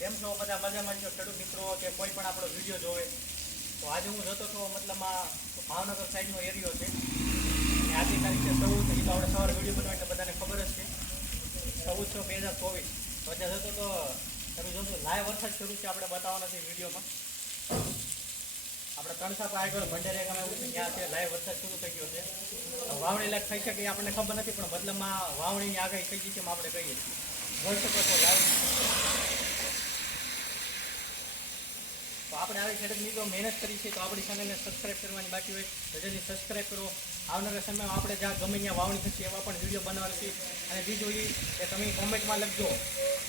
કેમ છો બધા મજામાં છો ખેડૂત મિત્રો કે કોઈ પણ આપણો વિડીયો જોવે તો આજે હું જતો હતો મતલબમાં ભાવનગર સાઈડનો એરિયો છે અને આજની તારીખ છે 14 એ તો આપણે સવારે વિડીયો બનાવ્યો એટલે બધાને ખબર જ છે 14/6/2024 તો અત્યારે જતો તો તમે જોશો લાઈવ વરસાદ શરૂ છે આપણે બતાવવાના છે વિડીયોમાં આપણે ત્રણસા આગળ ભંડેરિયા ગામ એવું છે ત્યાં છે લાઈવ વરસાદ શરૂ થઈ ગયો છે વાવણી લાયક થઈ શકે એ આપણને ખબર નથી પણ મતલબમાં વાવણીની આગાહી થઈ ગઈ છે એમ આપણે કહીએ છીએ જોઈ શકો છો લાઈવ તો આપણે આવી ખેડૂત મિત્રો મહેનત કરી છે તો આપણી ચેનલને સબસ્ક્રાઈબ કરવાની બાકી હોય તો જલ્દી સબસ્ક્રાઈબ કરો આવનારા સમયમાં આપણે જ્યાં ગમે ત્યાં વાવણી થશે એવા પણ વિડીયો બનાવવાના છે અને બીજું એ કે તમે કોમેન્ટમાં લખજો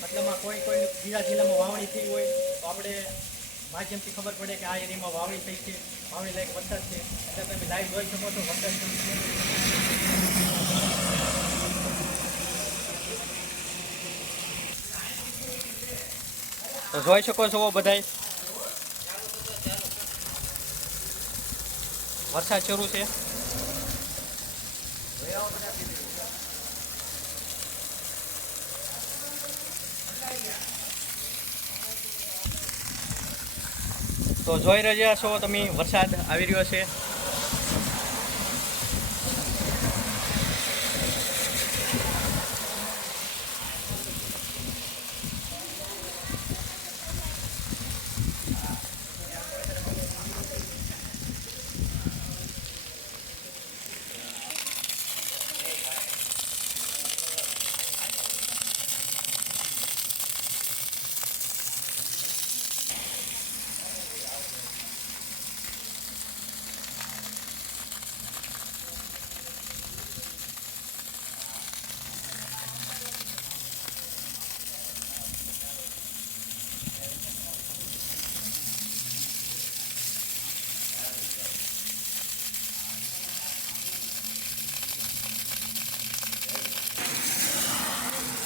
મતલબમાં કોઈ બીજા જિલ્લામાં વાવણી થઈ હોય તો આપણે માધ્યમથી ખબર પડે કે આ એરિયામાં વાવણી થઈ છે વાવણી લાયક વરસાદ છે એટલે તમે લાઈવ જોઈ શકો છો વરસાદ તો જોઈ શકો છો બધાય વરસાદ શરૂ છે તો જોઈ રહ્યા છો તમે વરસાદ આવી રહ્યો છે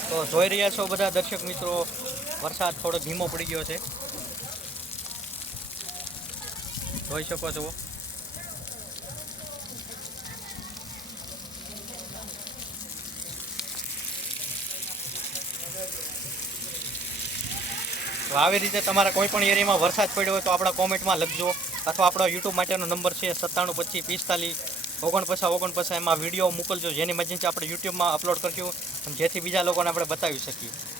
તો જોઈ રહ્યા છો બધા દર્શક મિત્રો વરસાદ થોડો ધીમો પડી ગયો છે જોઈ શકો છો તો આવી રીતે તમારા કોઈ પણ એરિયામાં વરસાદ પડ્યો હોય તો આપણા કોમેન્ટમાં લખજો અથવા આપણો યુટ્યુબ માટેનો નંબર છે 9725454949 એમાં વિડીયો મોકલજો જેની માધ્યમથી આપણે યુટ્યુબમાં અપલોડ કરશું જેથી બીજા લોકોને આપણે બતાવી શકીએ